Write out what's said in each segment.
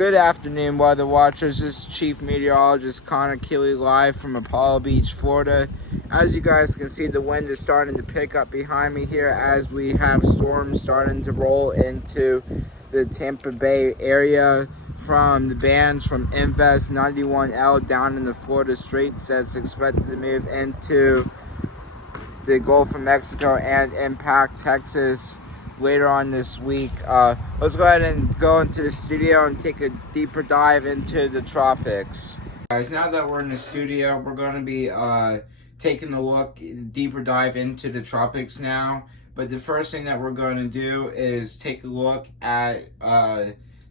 Good afternoon, weather watchers. This is Chief Meteorologist Connor Keeley live from Apollo Beach, Florida. As you guys can see, the wind is starting to pick up behind me here as we have storms starting to roll into the Tampa Bay area from the bands from Invest 91L down in the Florida Straits that's expected to move into the Gulf of Mexico and impact Texas later on this week. Let's go ahead and go into the studio and take a deeper dive into the tropics. Guys, now that we're in the studio, we're going to be taking a deeper dive into the tropics now. But the first thing that we're going to do is take a look at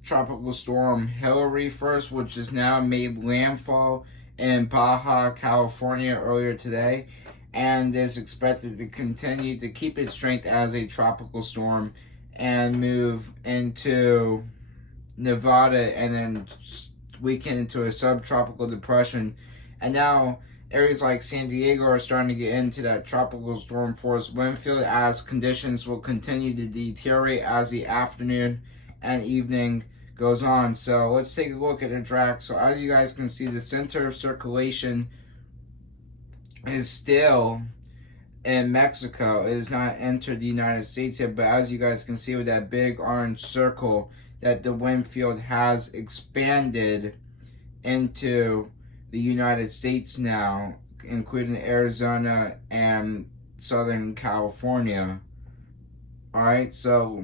Tropical Storm Hillary first, which has now made landfall in Baja California earlier today, and is expected to continue to keep its strength as a tropical storm and move into Nevada and then weaken into a subtropical depression. And now areas like San Diego are starting to get into that tropical storm force wind field as conditions will continue to deteriorate as the afternoon and evening goes on. So let's take a look at the track. So as you guys can see, the center of circulation is still in Mexico. It has not entered the United States yet, but as you guys can see with that big orange circle, that the wind field has expanded into the United States now, including Arizona and Southern California. Alright, so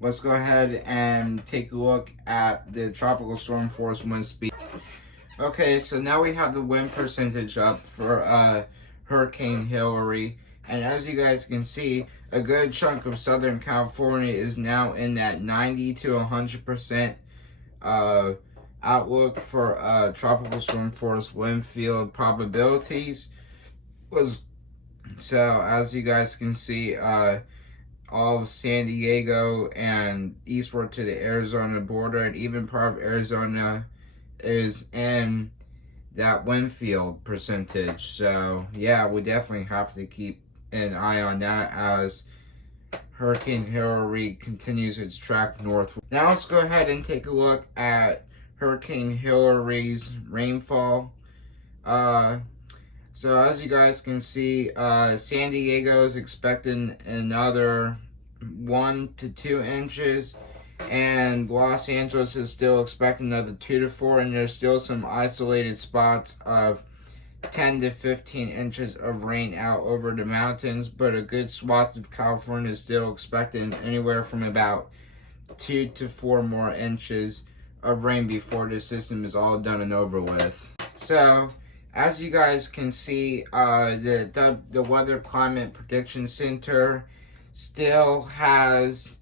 let's go ahead and take a look at the tropical storm force wind speed. Okay, so now we have the wind percentage up for Hurricane Hillary, and as you guys can see, a good chunk of Southern California is now in that 90 to 100% outlook for tropical storm force wind field probabilities. So as you guys can see, all of San Diego and eastward to the Arizona border, and even part of Arizona is in that wind field percentage. So yeah, we definitely have to keep an eye on that as Hurricane Hillary continues its track north. Now let's go ahead and take a look at Hurricane Hillary's rainfall. So as you guys can see, San Diego is expecting another 1 to 2 inches. And Los Angeles is still expecting another 2 to 4, and there's still some isolated spots of 10 to 15 inches of rain out over the mountains, but a good swath of California is still expecting anywhere from about 2 to 4 more inches of rain before the system is all done and over with. So as you guys can see, the Weather Climate Prediction Center still has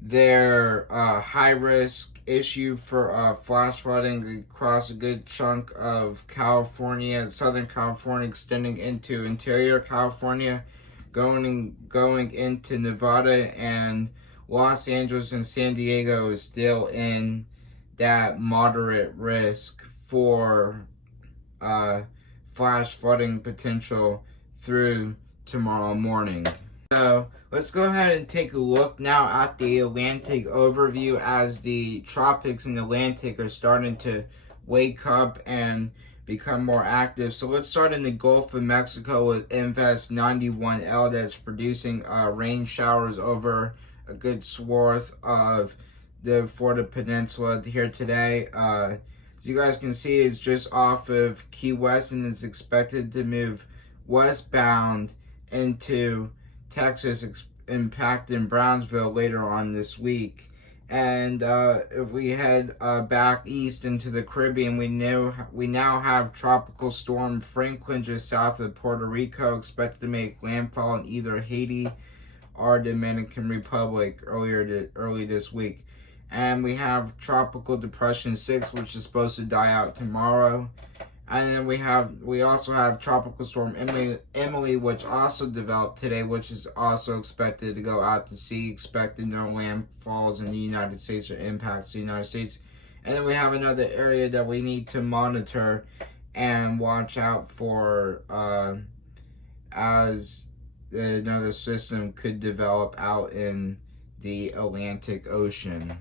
their high risk issue for flash flooding across a good chunk of California, Southern California, extending into interior California, going into Nevada, and Los Angeles and San Diego is still in that moderate risk for flash flooding potential through tomorrow morning. So let's go ahead and take a look now at the Atlantic overview as the tropics in the Atlantic are starting to wake up and become more active. So let's start in the Gulf of Mexico with Invest 91L that's producing rain showers over a good swath of the Florida Peninsula here today. As you guys can see, it's just off of Key West and it's expected to move westbound into Texas, impacting Brownsville later on this week. And if we head back east into the Caribbean, we now have Tropical Storm Franklin just south of Puerto Rico, expected to make landfall in either Haiti or Dominican Republic early this week. And we have Tropical Depression 6, which is supposed to die out tomorrow. And then we also have Tropical Storm Emily, which also developed today, which is also expected to go out to sea, expected no landfalls in the United States or impacts the United States. And then we have another area that we need to monitor and watch out for as another system could develop out in the Atlantic Ocean.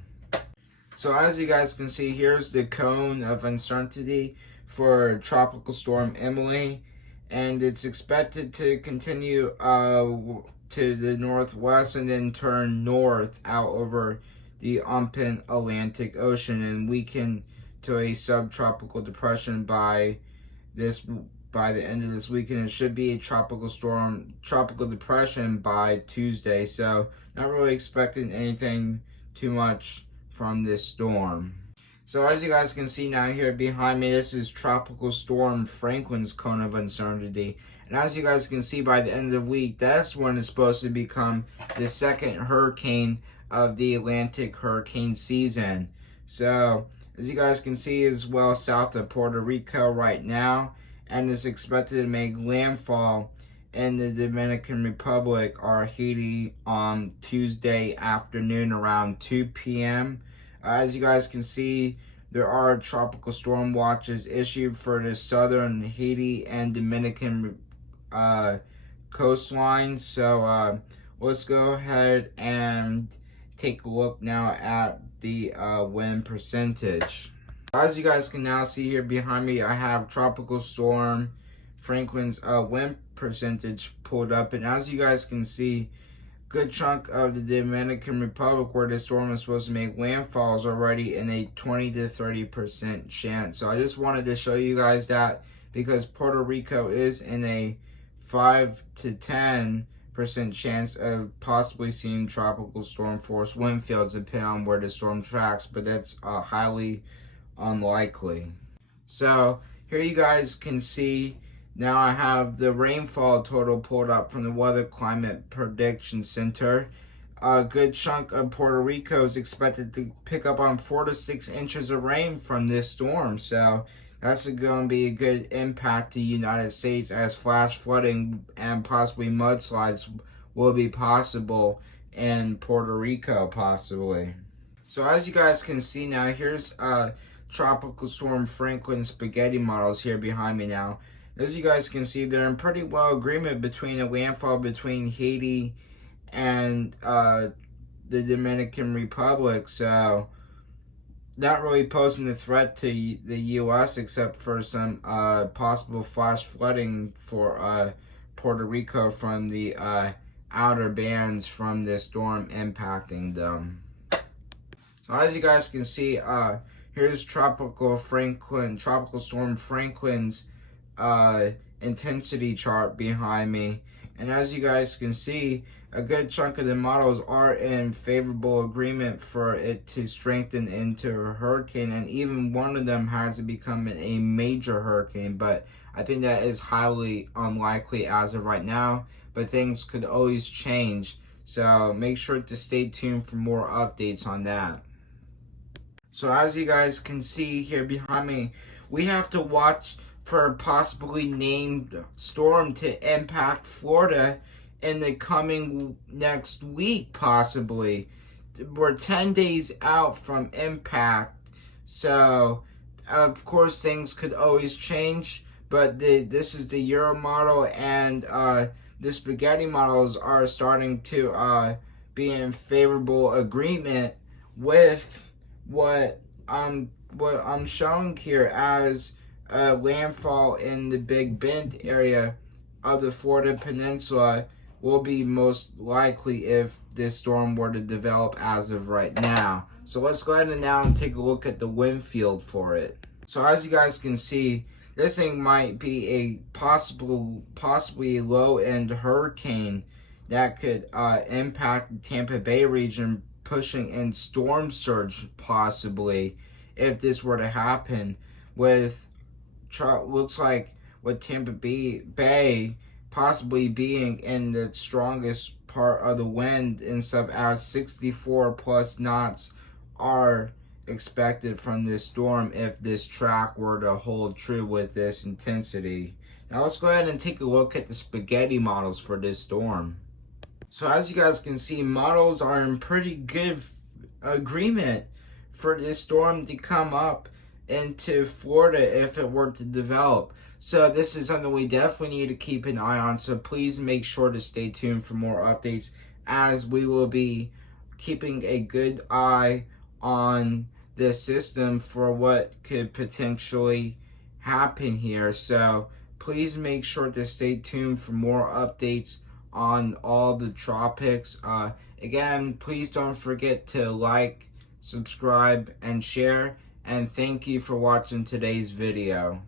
So as you guys can see, here's the cone of uncertainty for Tropical Storm Emily, and it's expected to continue to the northwest and then turn north out over the open Atlantic Ocean and weaken to a subtropical depression by the end of this weekend. It should be a tropical depression by Tuesday. So not really expecting anything too much from this storm. So as you guys can see now here behind me, this is Tropical Storm Franklin's cone of uncertainty. And as you guys can see, by the end of the week, that's when it's supposed to become the second hurricane of the Atlantic hurricane season. So as you guys can see, is well south of Puerto Rico right now, and is expected to make landfall in the Dominican Republic or Haiti on Tuesday afternoon around 2 p.m. As you guys can see, there are tropical storm watches issued for the southern Haiti and Dominican coastline. So let's go ahead and take a look now at the wind percentage. As you guys can now see here behind me, I have Tropical Storm Franklin's wind percentage pulled up, and as you guys can see, good chunk of the Dominican Republic where this storm is supposed to make landfall is already in a 20 to 30% chance. So I just wanted to show you guys that because Puerto Rico is in a 5 to 10% chance of possibly seeing tropical storm force wind fields depending on where the storm tracks, but that's highly unlikely. So here you guys can see now I have the rainfall total pulled up from the Weather Climate Prediction Center. A good chunk of Puerto Rico is expected to pick up on 4 to 6 inches of rain from this storm. So that's going to be a good impact to the United States as flash flooding and possibly mudslides will be possible in Puerto Rico possibly. So as you guys can see now, here's Tropical Storm Franklin spaghetti models here behind me now. As you guys can see, they're in pretty well agreement between a landfall between Haiti and the Dominican Republic. So not really posing a threat to the U.S. except for some possible flash flooding for Puerto Rico from the outer bands from this storm impacting them. So as you guys can see, here's Tropical Storm Franklin's intensity chart behind me, and as you guys can see, a good chunk of the models are in favorable agreement for it to strengthen into a hurricane, and even one of them has it become a major hurricane, but I think that is highly unlikely as of right now, but things could always change, so make sure to stay tuned for more updates on that. So as you guys can see here behind me, we have to watch for a possibly named storm to impact Florida in the coming next week possibly. We're 10 days out from impact, so of course things could always change, but this is the Euro model, and the spaghetti models are starting to be in favorable agreement with what I'm showing here as landfall in the Big Bend area of the Florida Peninsula will be most likely if this storm were to develop as of right now. So let's go ahead and now take a look at the wind field for it. So as you guys can see, this thing might be a possibly low-end hurricane that could impact the Tampa Bay region, pushing in storm surge possibly if this were to happen, with looks like with Tampa Bay possibly being in the strongest part of the wind and stuff, as 64 plus knots are expected from this storm if this track were to hold true with this intensity. Now let's go ahead and take a look at the spaghetti models for this storm. So as you guys can see, models are in pretty good agreement for this storm to come up into Florida if it were to develop. So this is something we definitely need to keep an eye on, so please make sure to stay tuned for more updates, as we will be keeping a good eye on the system for what could potentially happen here. So please make sure to stay tuned for more updates on all the Tropics. Again, please don't forget to like, subscribe, and share. And thank you for watching today's video.